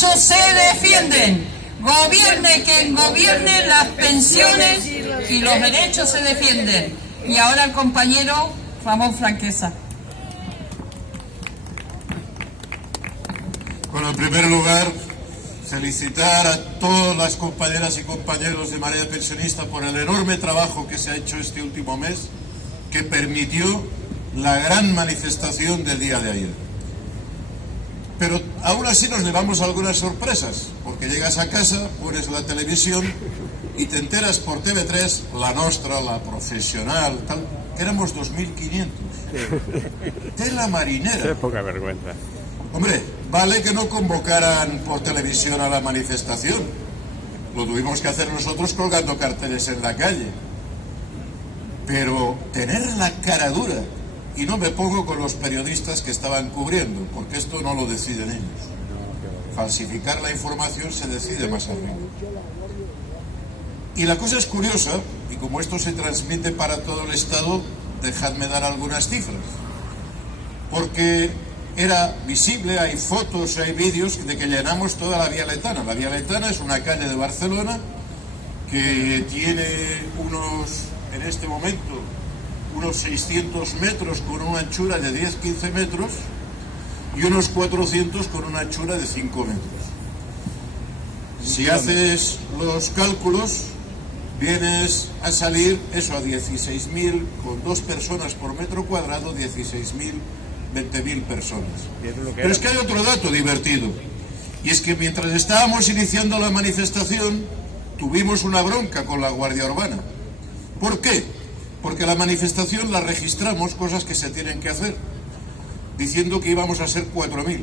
derechos se defienden. Gobierne quien gobierne, las pensiones y los derechos se defienden. Y ahora el compañero Ramón Franquesa. Bueno, en primer lugar, felicitar a todas las compañeras y compañeros de Marea Pensionista por el enorme trabajo que se ha hecho este último mes, que permitió la gran manifestación del día de ayer. Pero aún así nos llevamos algunas sorpresas, porque llegas a casa, pones la televisión y te enteras por TV3, La Nostra, La Profesional, tal, que éramos 2.500. Tela marinera. Qué poca vergüenza. Hombre, vale que no convocaran por televisión a la manifestación. Lo tuvimos que hacer nosotros colgando carteles en la calle. Pero tener la cara dura, y no me pongo con los periodistas que estaban cubriendo, porque esto no lo deciden ellos. Falsificar la información se decide más arriba. Y la cosa es curiosa, y como esto se transmite para todo el Estado, dejadme dar algunas cifras. Porque era visible, hay fotos, hay vídeos de que llenamos toda la Vía Letana. La Vía Letana es una calle de Barcelona que tiene en este momento, unos 600 metros con una anchura de 10-15 metros y unos 400 con una anchura de 5 metros. Si haces los cálculos, vienes a salir eso a 16.000, con 2 personas por metro cuadrado, 16.000, 20.000 personas. Pero es que hay otro dato divertido, y es que mientras estábamos iniciando la manifestación, tuvimos una bronca con la Guardia Urbana. ¿Por qué? Porque la manifestación la registramos, cosas que se tienen que hacer, diciendo que íbamos a ser 4.000.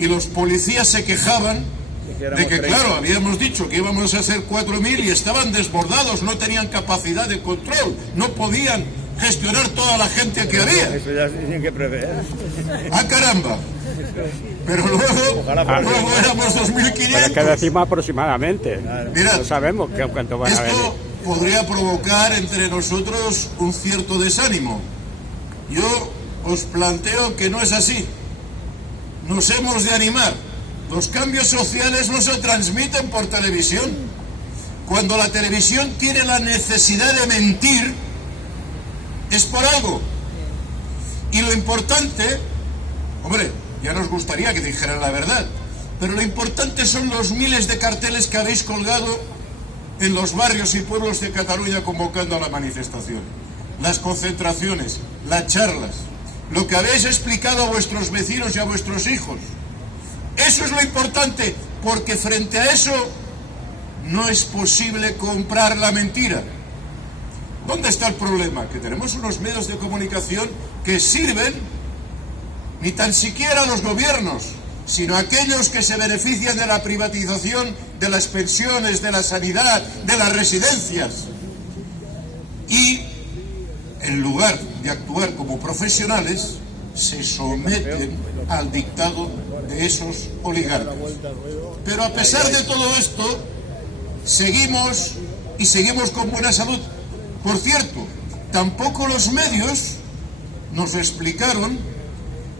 Y los policías se quejaban de que, claro, habíamos dicho que íbamos a ser 4.000 y estaban desbordados, no tenían capacidad de control, no podían gestionar toda la gente que había. Eso ya tienen que prever. ¡Ah, caramba! Pero luego éramos 2.500. Pero es que decimos aproximadamente. Mirad, no sabemos cuánto van a venir. Esto podría provocar entre nosotros un cierto desánimo. Yo os planteo que no es así. Nos hemos de animar. Los cambios sociales no se transmiten por televisión. Cuando la televisión tiene la necesidad de mentir, es por algo. Y lo importante, hombre, ya nos gustaría que dijeran la verdad, pero lo importante son los miles de carteles que habéis colgado en los barrios y pueblos de Cataluña convocando a la manifestación, las concentraciones, las charlas, lo que habéis explicado a vuestros vecinos y a vuestros hijos. Eso es lo importante, porque frente a eso no es posible comprar la mentira. ¿Dónde está el problema? Que tenemos unos medios de comunicación que sirven ni tan siquiera a los gobiernos, sino a aquellos que se benefician de la privatización de las pensiones, de la sanidad, de las residencias. Y en lugar de actuar como profesionales, se someten al dictado de esos oligarcas. Pero a pesar de todo esto, seguimos con buena salud. Por cierto, tampoco los medios nos explicaron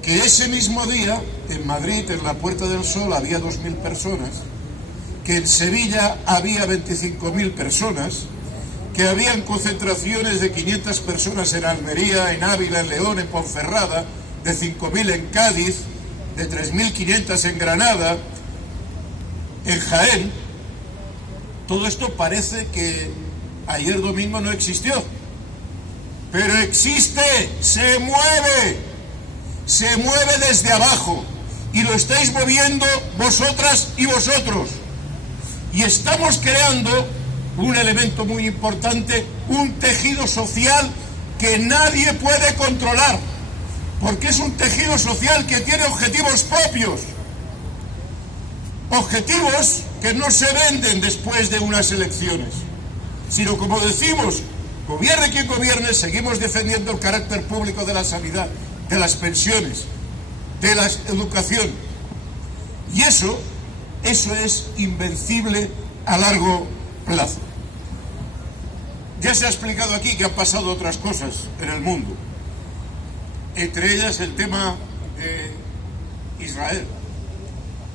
que ese mismo día, en Madrid, en la Puerta del Sol, había 2.000 personas, que en Sevilla había 25.000 personas, que habían concentraciones de 500 personas en Almería, en Ávila, en León, en Ponferrada, de 5.000 en Cádiz, de 3.500 en Granada, en Jaén. Todo esto parece que ayer domingo no existió, pero existe, se mueve desde abajo, y lo estáis moviendo vosotras y vosotros, y estamos creando un elemento muy importante, un tejido social que nadie puede controlar, porque es un tejido social que tiene objetivos propios, objetivos que no se venden después de unas elecciones, sino, como decimos, gobierne quien gobierne, seguimos defendiendo el carácter público de la sanidad, de las pensiones, de la educación. Y eso es invencible a largo plazo. Ya se ha explicado aquí que han pasado otras cosas en el mundo, entre ellas el tema de Israel.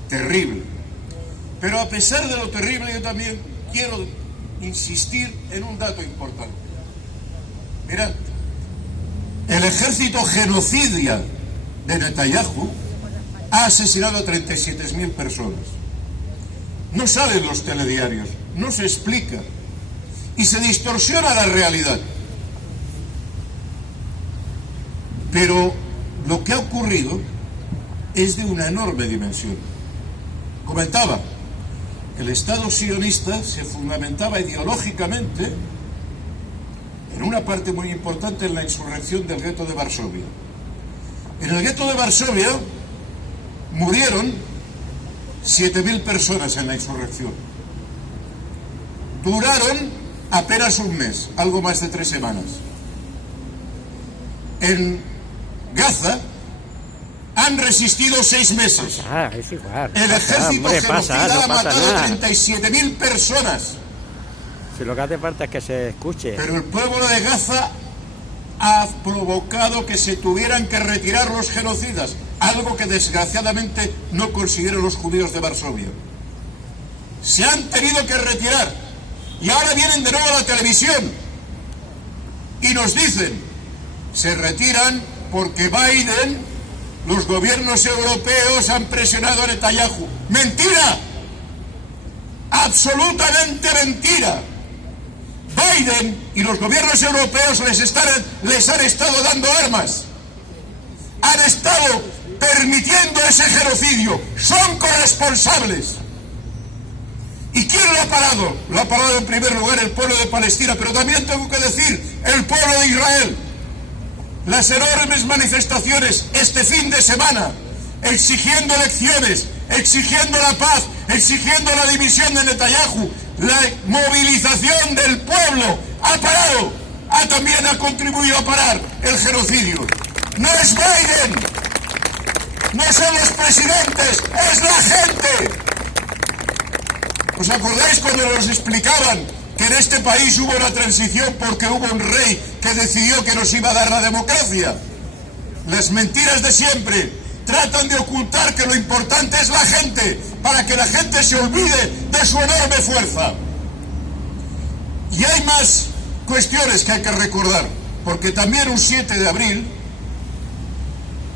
terrible. Pero a pesar de lo terrible, yo también quiero insistir en un dato importante. Mirad, el ejército genocida de Netanyahu ha asesinado a 37.000 personas. No salen los telediarios, no se explica y se distorsiona la realidad. Pero lo que ha ocurrido es de una enorme dimensión. Comentaba, el Estado sionista se fundamentaba ideológicamente en una parte muy importante en la insurrección del gueto de Varsovia. En el gueto de Varsovia murieron 7.000 personas en la insurrección. Duraron apenas un mes, algo más de 3 semanas. En Gaza han resistido 6 meses. Es igual. El ejército genocida no ha matado nada. 37.000 personas. Si lo que hace falta es que se escuche. Pero el pueblo de Gaza ha provocado que se tuvieran que retirar los genocidas, algo que desgraciadamente no consiguieron los judíos de Varsovia. Se han tenido que retirar y ahora vienen de nuevo a la televisión y nos dicen, se retiran porque Biden, los gobiernos europeos han presionado a Netanyahu. ¡Mentira! ¡Absolutamente mentira! Biden y los gobiernos europeos les han estado dando armas. Han estado permitiendo ese genocidio. Son corresponsables. ¿Y quién lo ha parado? Lo ha parado en primer lugar el pueblo de Palestina, pero también tengo que decir el pueblo de Israel. Las enormes manifestaciones este fin de semana, exigiendo elecciones, exigiendo la paz, exigiendo la dimisión de Netanyahu, la movilización del pueblo también ha contribuido a parar el genocidio. No es Biden, no son los presidentes, es la gente. ¿Os acordáis cuando nos explicaban que en este país hubo una transición porque hubo un rey que decidió que nos iba a dar la democracia? Las mentiras de siempre tratan de ocultar que lo importante es la gente, para que la gente se olvide de su enorme fuerza. Y hay más cuestiones que hay que recordar, porque también un 7 de abril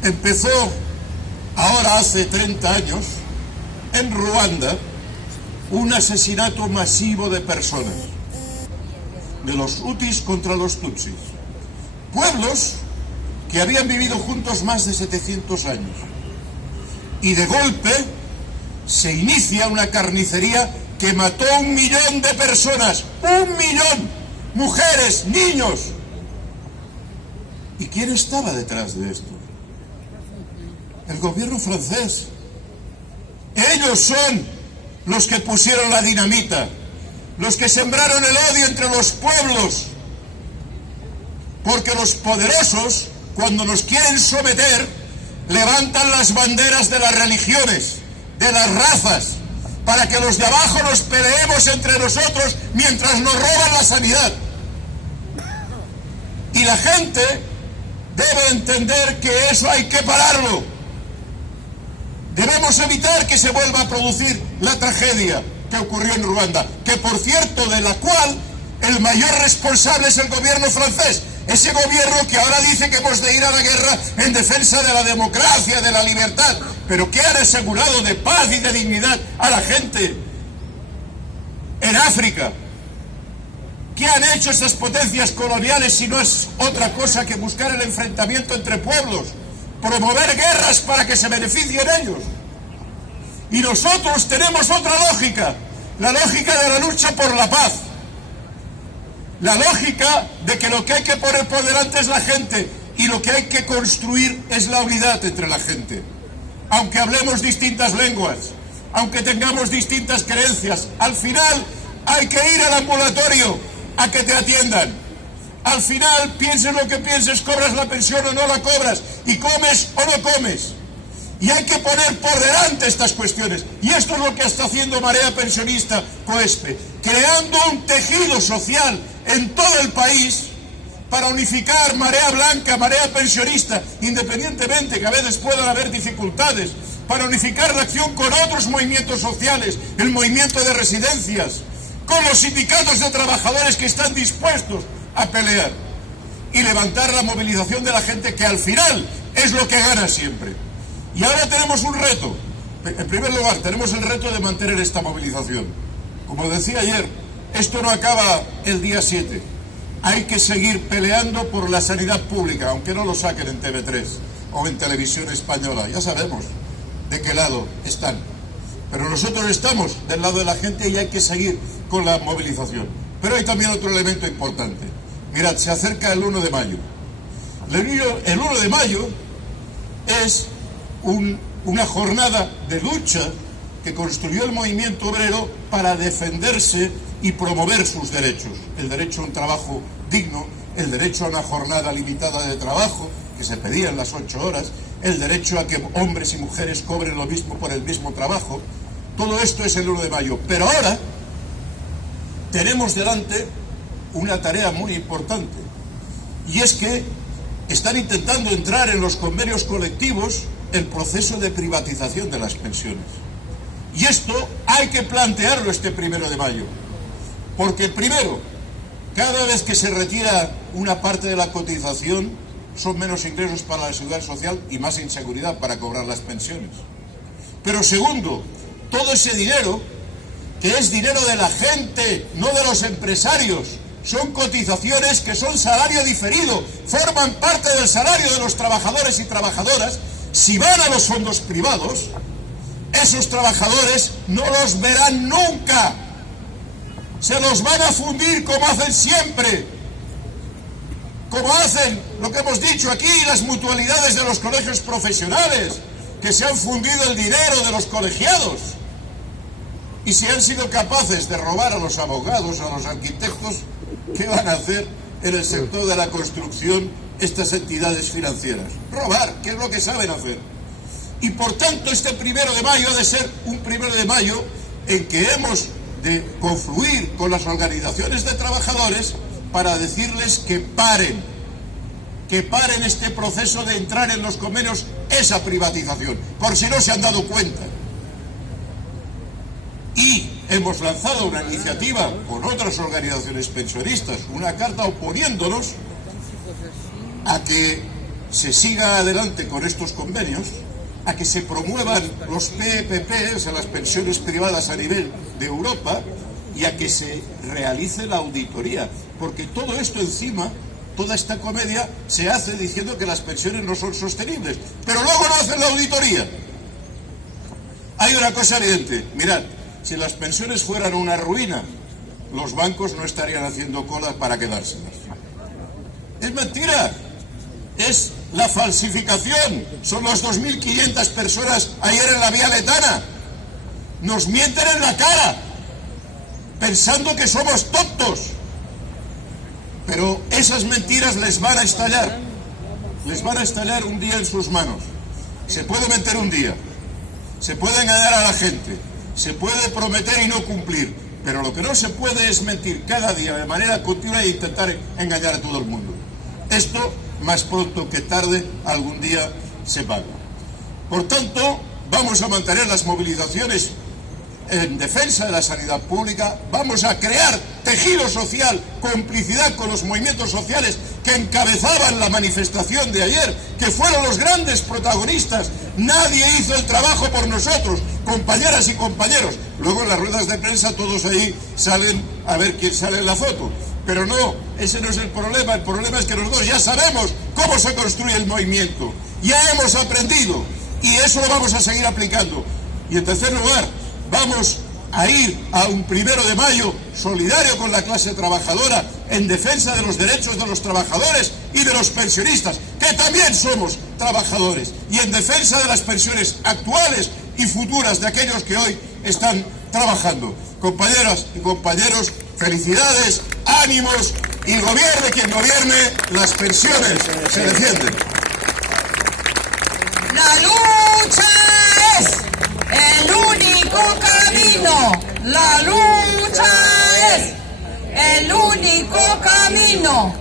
empezó, ahora hace 30 años, en Ruanda, un asesinato masivo de personas, de los Hutus contra los Tutsis, pueblos que habían vivido juntos más de 700 años, y de golpe se inicia una carnicería que mató a 1 millón de personas, 1 millón, mujeres, niños. ¿Y quién estaba detrás de esto? El gobierno francés. Ellos son los que pusieron la dinamita, los que sembraron el odio entre los pueblos, porque los poderosos, cuando nos quieren someter, levantan las banderas de las religiones, de las razas, para que los de abajo nos peleemos entre nosotros mientras nos roban la sanidad. Y la gente debe entender que eso hay que pararlo. Debemos evitar que se vuelva a producir la tragedia que ocurrió en Ruanda, que por cierto, de la cual el mayor responsable es el gobierno francés. Ese gobierno que ahora dice que hemos de ir a la guerra en defensa de la democracia, de la libertad, pero que han asegurado de paz y de dignidad a la gente en África. ¿Qué han hecho estas potencias coloniales si no es otra cosa que buscar el enfrentamiento entre pueblos, promover guerras para que se beneficien ellos? Y nosotros tenemos otra lógica, la lógica de la lucha por la paz. La lógica de que lo que hay que poner por delante es la gente y lo que hay que construir es la unidad entre la gente. Aunque hablemos distintas lenguas, aunque tengamos distintas creencias, al final hay que ir al ambulatorio a que te atiendan. Al final, pienses lo que pienses, cobras la pensión o no la cobras, y comes o no comes. Y hay que poner por delante estas cuestiones. Y esto es lo que está haciendo Marea Pensionista COESPE, creando un tejido social en todo el país para unificar Marea Blanca, Marea Pensionista, independientemente que a veces puedan haber dificultades, para unificar la acción con otros movimientos sociales, el movimiento de residencias, con los sindicatos de trabajadores que están dispuestos a pelear y levantar la movilización de la gente, que al final es lo que gana siempre. Y ahora tenemos un reto. En primer lugar, tenemos el reto de mantener esta movilización. Como decía ayer, esto no acaba el día 7. Hay que seguir peleando por la sanidad pública, aunque no lo saquen en TV3 o en Televisión Española. Ya sabemos de qué lado están. Pero nosotros estamos del lado de la gente y hay que seguir con la movilización. Pero hay también otro elemento importante. Mirad, se acerca el 1 de mayo. El 1 de mayo es una jornada de lucha que construyó el movimiento obrero para defenderse y promover sus derechos. El derecho a un trabajo digno, el derecho a una jornada limitada de trabajo, que se pedía en las 8 horas, el derecho a que hombres y mujeres cobren lo mismo por el mismo trabajo. Todo esto es el 1 de mayo. Pero ahora tenemos delante una tarea muy importante, y es que están intentando entrar en los convenios colectivos el proceso de privatización de las pensiones. Y esto hay que plantearlo este 1 de mayo, porque primero, cada vez que se retira una parte de la cotización, son menos ingresos para la seguridad social y más inseguridad para cobrar las pensiones. Pero segundo, todo ese dinero, que es dinero de la gente, no de los empresarios, son cotizaciones que son salario diferido, forman parte del salario de los trabajadores y trabajadoras. Si van a los fondos privados, esos trabajadores no los verán nunca. Se los van a fundir como hacen siempre. Como hacen lo que hemos dicho aquí, las mutualidades de los colegios profesionales, que se han fundido el dinero de los colegiados. Y si han sido capaces de robar a los abogados, a los arquitectos, ¿qué van a hacer en el sector de la construcción estas entidades financieras? Robar, que es lo que saben hacer. Y por tanto este 1 de mayo ha de ser un 1 de mayo en que hemos de confluir con las organizaciones de trabajadores para decirles que paren este proceso de entrar en los convenios, esa privatización, por si no se han dado cuenta. Y hemos lanzado una iniciativa con otras organizaciones pensionistas, una carta oponiéndonos a que se siga adelante con estos convenios, a que se promuevan los PPP, o sea, las pensiones privadas a nivel de Europa, y a que se realice la auditoría, porque todo esto encima, toda esta comedia se hace diciendo que las pensiones no son sostenibles, pero luego no hacen la auditoría. Hay una cosa evidente, mirad, si las pensiones fueran una ruina, los bancos no estarían haciendo colas para quedárselas. Es mentira, es la falsificación. Son las 2.500 personas ayer en la Vía Letana. Nos mienten en la cara, pensando que somos tontos. Pero esas mentiras les van a estallar un día en sus manos. Se puede mentir un día, se puede engañar a la gente, se puede prometer y no cumplir, pero lo que no se puede es mentir cada día de manera continua e intentar engañar a todo el mundo. Esto, más pronto que tarde, algún día se paga. Por tanto, vamos a mantener las movilizaciones en defensa de la sanidad pública, vamos a crear tejido social, complicidad con los movimientos sociales que encabezaban la manifestación de ayer, que fueron los grandes protagonistas. Nadie hizo el trabajo por nosotros, compañeras y compañeros. Luego en las ruedas de prensa todos ahí salen a ver quién sale en la foto. Pero no, ese no es el problema es que nosotros ya sabemos cómo se construye el movimiento. Ya hemos aprendido y eso lo vamos a seguir aplicando. Y en tercer lugar, vamos a ir a un 1 de mayo solidario con la clase trabajadora en defensa de los derechos de los trabajadores y de los pensionistas, que también somos trabajadores, y en defensa de las pensiones actuales y futuras de aquellos que hoy están trabajando. Compañeras y compañeros, felicidades, ánimos, y gobierne quien gobierne, las pensiones se defienden. La lucha es el único camino. La lucha es el único camino.